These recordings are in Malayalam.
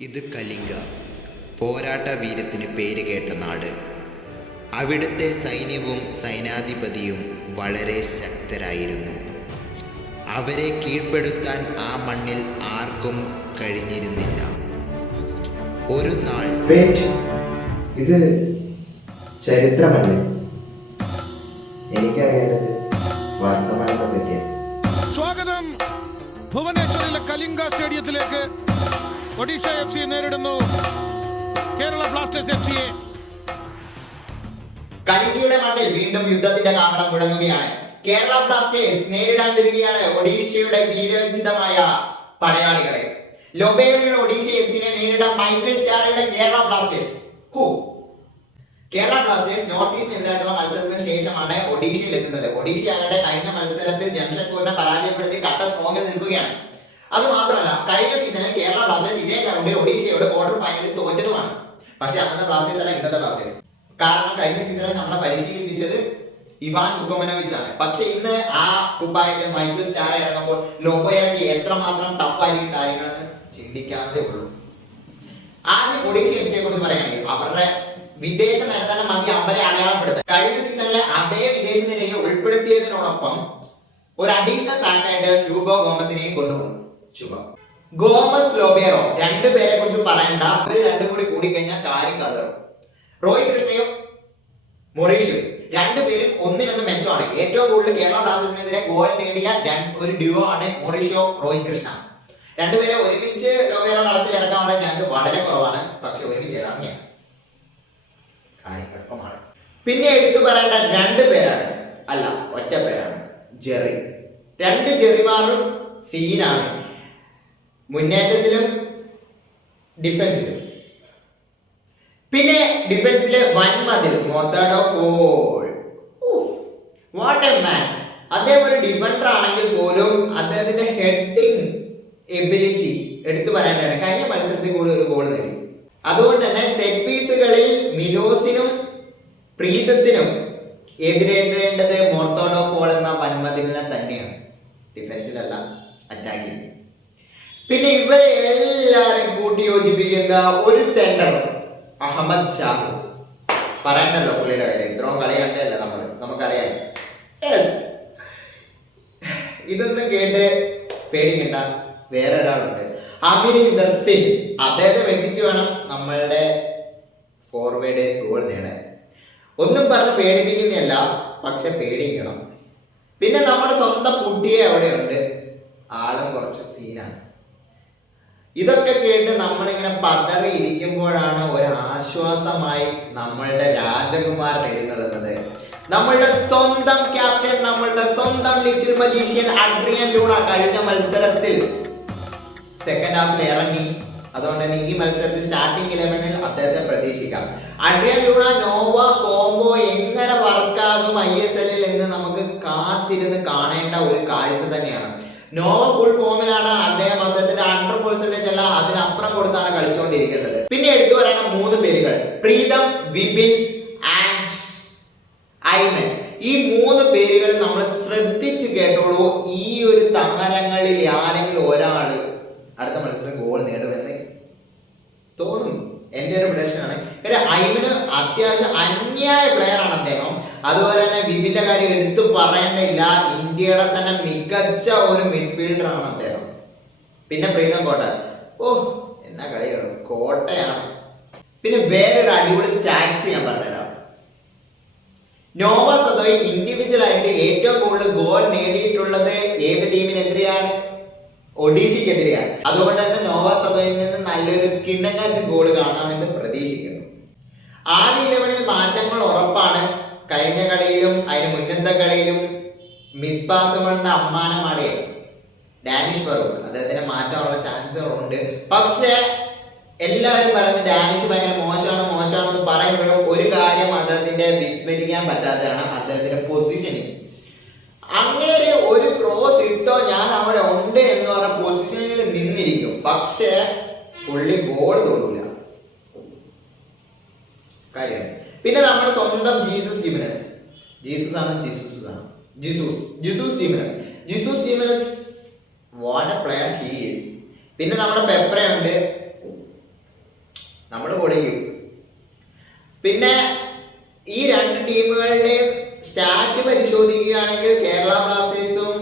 ഇത് കലിംഗ പോരാട്ട വീരത്തിന് പേര് കേട്ട നാട്. അവിടുത്തെ സൈന്യവും സൈനാധിപതിയും വളരെ ശക്തരായിരുന്നു. അവരെ കീഴ്പ്പെടുത്താൻ ആ മണ്ണിൽ ആർക്കും കഴിഞ്ഞിരുന്നില്ല. ഒരു നാൾ ഇത് ചരിത്രമല്ലേ? എനിക്കറിയേണ്ടത് വർത്തമാനത്തെ പറ്റിയാണ്. സ്വാഗതം. ഭുവനേശ്വറിലെ കലിംഗ സ്റ്റേഡിയത്തിലേക്ക് ഒഡീഷ എഫ് സി നേരിടുന്നു. കേരള ബ്ലാസ്റ്റേഴ്സ് എഫ് സിയെ. കലിംഗയുടെ മണ്ണിൽ വീണ്ടും യുദ്ധത്തിന്റെ കാരണം മുഴങ്ങുകയാണ്. കേരള ബ്ലാസ്റ്റേഴ്സ് നേരിടാൻ വരികയാണ് ഒഡീഷയുടെ വീരോചിതമായ പടയാളികളെ. ലൊബേറിയുടെ ഒഡീഷ എഫ്സിനെ നേരിടാൻ മൈക്കിൾ സ്റ്റാറയുടെ Kerala Blasters. Who. Kerala Blasters north east ഈസ്റ്റിനെതിരായിട്ടുള്ള മത്സരത്തിന് ശേഷമാണ് ഒഡീഷയിൽ എത്തുന്നത്. ഒഡീഷ ആകട്ടെ കഴിഞ്ഞ മത്സരത്തിൽ ജംഷഡ്പൂരിനെ പരാജയപ്പെടുത്തി കട്ട സ്ട്രോങ്ങിൽ നിൽക്കുകയാണ്. അത് മാത്രമല്ല കഴിഞ്ഞ സീസണിൽ കേരള ബ്ലാസ്റ്റേഴ്സ് ഇതേ ഗ്രൗണ്ടിൽ ഒഡീഷയോട് ക്വാർട്ടർ ഫൈനലിൽ തോറ്റതുമാണ്. പക്ഷേ അന്നത്തെ ബ്ലാസ്റ്റേഴ്സ് അല്ല ഇന്നത്തെ ബ്ലാസ്റ്റേഴ്സ്. കാരണം കഴിഞ്ഞ സീസണിൽ നമ്മളെ പരിശീലിപ്പിച്ചത് ഇവാൻ ഉപമനോവിച്ച് ആണ് പക്ഷെ ഇന്ന് ആ കുപ്പായത്തിൽ മൈക്കിൾ സ്റ്റാർ ഇറങ്ങുമ്പോൾ ലോബോയൊക്കെ എത്രമാത്രം ടഫായിരിക്കും കാര്യങ്ങളെന്ന് ചിന്തിക്കാവുന്നതേ ഉള്ളൂ. ആദ്യം ഒഡീഷ എഫ് സിയെ കുറിച്ച് പറയുകയാണെങ്കിൽ അവരുടെ വിദേശ നിര തന്നെ മതി അവരെ അടയാളപ്പെടുത്തുക കഴിഞ്ഞ സീസണിലെ അതേ വിദേശ നിരയെ ഉൾപ്പെടുത്തിയതിനോടൊപ്പം ഒരു അഡീഷണൽ പാക്കായിട്ട് ഹ്യൂബോ ഗോമസിനെയും കൊണ്ടുവന്നു. ശുഭം ഗോമസ് ലോബേറോ രണ്ടുപേരെ കുറിച്ച് പറയണ്ട. അവർ രണ്ടും കൂടി കൂടിക്കഴിഞ്ഞാൽ കാര്യം കതറും. റോയ് കൃഷ്ണയും മൊറീഷ്യയും രണ്ടുപേരും ഒന്നിനൊന്ന് മെച്ചമാണ്. ഏറ്റവും കൂടുതൽ കേരള ബ്ലാസ്റ്റേഴ്സിനെതിരെ ഗോൾ നേടിയ ഒരു ഡ്യുവോ ആണ് മൊറീഷ്യോ റോഹിത് കൃഷ്ണ. രണ്ടുപേരെ ഒരുമിച്ച് ലോബേറോ നടത്തി ഇറക്കാനുള്ള ചാൻസ് വളരെ കുറവാണ്. പക്ഷെ ഒരുമിച്ച് ഇറങ്ങിയാണ് കാര്യം എളുപ്പമാണ് പിന്നെ എടുത്തു പറയേണ്ട രണ്ട് പേരാണ്. അല്ല ഒറ്റ പേരാണ്. ജെറി. രണ്ട് ജെറിമാറും സീനാണ് മുന്നേറ്റത്തിലും ഡിഫൻസിലും പിന്നെ ഡിഫൻസിലെ വൻമതിൽ mother of all what a man അദ്ദേഹം ഒരു ഡിഫൻഡർ ആണെങ്കിൽ പോലും അദ്ദേഹത്തിന്റെ ഹെഡിങ് എബിലിറ്റി എടുത്തു പറയാനാണ്. കഴിഞ്ഞ മത്സരത്തിൽ കൂടി ഒരു ഗോൾ നേടി. അതുകൊണ്ട് തന്നെ സെറ്റ് പീസുകളിൽ മിലോസിനും പ്രീതത്തിനും എതിരേണ്ടത് മോർത്തോഡോ ഫോൾ എന്ന വൻമതിലിനെ തന്നെയാണ്. ഡിഫൻസിലല്ല അറ്റാക്കിങ് പിന്നെ ഇവരെ എല്ലാരെയും കൂട്ടി യോജിപ്പിക്കുന്ന ഒരു സെന്റർ അഹമ്മദ് ഷാഹു പറയണ്ടല്ലോ പുള്ളിയുടെ കാര്യം. ഇത്രയും കളി നമ്മൾ നമുക്കറിയാം. ഇതൊന്നും കേട്ട് പേടിക്കണ്ട. വേറെ ഒരാളുണ്ട്. അമിരീന്ദർ സിംഗ്. അദ്ദേഹത്തെ വെട്ടിച്ചു വേണം നമ്മളുടെ ഫോർവേഡ് ഗോൾ നേടാൻ. ഒന്നും പറഞ്ഞ് പേടിപ്പിക്കുന്നില്ല പക്ഷെ പേടിക്കണം. പിന്നെ നമ്മുടെ സ്വന്തം കുട്ടിയെ അവിടെയുണ്ട്. ആളും കുറച്ച് സീനാണ് ഇതൊക്കെ കേട്ട് നമ്മളിങ്ങനെ പതറി ഇരിക്കുമ്പോഴാണ് ഒരു ആശ്വാസമായി നമ്മളുടെ രാജകുമാരൻ എഴുന്നള്ളുന്നത്. നമ്മളുടെ സ്വന്തം ക്യാപ്റ്റൻ നമ്മളുടെ സ്വന്തം ലിറ്റിൽ മജീഷ്യൻ അഡ്രിയൻ ലൂണ കഴിഞ്ഞ മത്സരത്തിൽ സെക്കൻഡ് ഹാഫിൽ ഇറങ്ങി. അതുകൊണ്ട് തന്നെ ഈ മത്സരത്തിൽ സ്റ്റാർട്ടിംഗ് ഇലവനിൽ അദ്ദേഹത്തെ പ്രതീക്ഷിക്കാം. അഡ്രിയൻ ലൂണ നോവ കോംബോ എങ്ങനെ വർക്കാകും ഐ എസ് എല്ലിൽ എന്ന് നമുക്ക് കാത്തിരുന്ന് കാണേണ്ട ഒരു കാഴ്ച തന്നെയാണ്. നോവ ഫുൾ ഫോമിലാണ് അദ്ദേഹം അദ്ദേഹത്തിന്റെ ഹൺഡ്രഡ് പെർസെന്റേജ് അല്ല അതിനപ്പുറം കൊടുത്താണ് കളിച്ചുകൊണ്ടിരിക്കുന്നത് പിന്നെ എടുത്തു പറയണ മൂന്ന് പേരുകൾ. പ്രീതം വിപിൻ ആൻഡ് ഐമൻ. ഈ മൂന്ന് പേരുകൾ നമ്മൾ ശ്രദ്ധിച്ച് കേട്ടോളൂ. ഈ ഒരു താരങ്ങളിൽ ആരെങ്കിലും ഒരാൾ അടുത്ത മത്സരം ഗോൾ നേടുമെന്ന് തോന്നുന്നു. എന്റെ ഒരു പ്രൊഡക്ഷൻ ആണ്. അത്യാവശ്യം അന്യായ പ്ലെയർ ആണ് അദ്ദേഹം. അതുപോലെ തന്നെ വിപിന്റെ കാര്യം എടുത്തു പറയേണ്ടില്ല ഇന്ത്യയുടെ തന്നെ മികച്ച ഒരു മിഡ്ഫീൽഡർ ആണ് അദ്ദേഹം. പിന്നെ പ്രീതം കോട്ട. ഓ എന്നാ കളിയാണ് കോട്ടയാണ്. പിന്നെ വേറൊരു അടിപൊളി സ്റ്റാറ്റ്സ് ഞാൻ പറഞ്ഞുതരാം. നോവ സദോയ് ഇൻഡിവിജ്വൽ ആയിട്ട് ഏറ്റവും കൂടുതൽ ഗോൾ നേടിയിട്ടുള്ളത് ഏത് ടീമിനെതിരെയാണ് ഒഡീഷയ്ക്കെതിരെയാണ്. അതുകൊണ്ട് തന്നെ നോവ സദോയിൽ നിന്ന് നല്ലൊരു കിണ്ണങ്ങാച്ച് ഗോൾ കാണാമെന്ന് പ്രതീക്ഷിക്കുന്നു. ആദ്യ ഇലവനിൽ മാറ്റങ്ങൾ ഉറപ്പാണ്. കഴിഞ്ഞ കളിയിലും അതിന് മുന്നത്തെ കളിയിലും മിസ്ബാസുകളുടെ അമ്മാനമാണ് ഡാനിഷ് ഫറൂഖ് അദ്ദേഹത്തിന് മാറ്റാനുള്ള ചാൻസുകളുണ്ട് പക്ഷേ എല്ലാവരും പറയുന്നത് ഡാനിഷ് ഭയങ്കര മോശമാണ് മോശമാണെന്ന് പറയുമ്പോഴും ഒരു കാര്യം അദ്ദേഹത്തിന്റെ വിസ്മരിക്കാൻ പറ്റാത്തതാണ് അദ്ദേഹത്തിന്റെ പൊസിഷനിങ് അങ്ങനെ ഒരു ക്രോസ് ഇട്ടോ ഞാൻ അവിടെ ഉണ്ട് എന്ന് പറഞ്ഞ പൊസിഷനിൽ നിന്നിരിക്കും. പക്ഷേ പുള്ളി ബോൾ തൊടൂല. കാര്യം. പിന്നെ നമ്മുടെ സ്വന്തം ജീസസ് ജിമിനസ് ജീസസ് ആണ് ജീസസ് ആണ്. Jesus Jesus Jimenez Jesus Jimenez what a player he is പിന്നെ നമ്മുടെ പെപ്രയുണ്ട് നമ്മുടെ പൊളിക്കും പിന്നെ ഈ രണ്ട് ടീമുകളുടെ സ്റ്റാറ്റ് പരിശോധിക്കുകയാണെങ്കിൽ കേരള ബ്ലാസ്റ്റേഴ്സും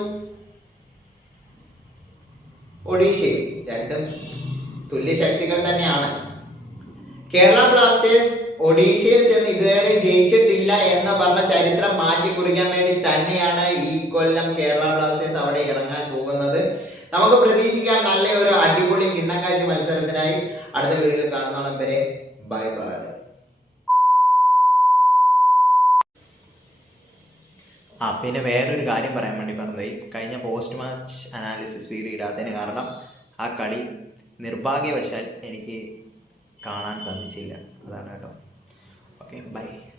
ഒഡീഷയും രണ്ടും തുല്യ ശക്തികൾ തന്നെയാണ്. കേരള ബ്ലാസ്റ്റേഴ്സ് ഒഡീഷയിൽ ചെന്ന് ഇതുവരെ ജയിച്ചിട്ടില്ല എന്ന് പറഞ്ഞ ചരിത്രം മാറ്റി കുറിക്കാൻ വേണ്ടി തന്നെയാണ് ഈ കൊല്ലം കേരള ബ്ലാസ്റ്റേഴ്സ് അവിടെ ഇറങ്ങാൻ പോകുന്നത്. നമുക്ക് പ്രതീക്ഷിക്കാം നല്ല ഒരു അടിപൊളി കിണ്ണക്കാഴ്ച മത്സരത്തിനായി അടുത്ത വീഡിയോയിൽ കാണുന്നോളം വരെ. Bye bye. ആ പിന്നെ വേറൊരു കാര്യം പറയാൻ വേണ്ടി പറഞ്ഞത്. കഴിഞ്ഞ പോസ്റ്റ് മാച്ച് അനാലിസിസ് വീഡിയോ ഇടാത്തതിന് കാരണം ആ കളി നിർഭാഗ്യവശാൽ എനിക്ക് കാണാൻ സാധിച്ചില്ല. അതാണ് കേട്ടോ. Okay, bye.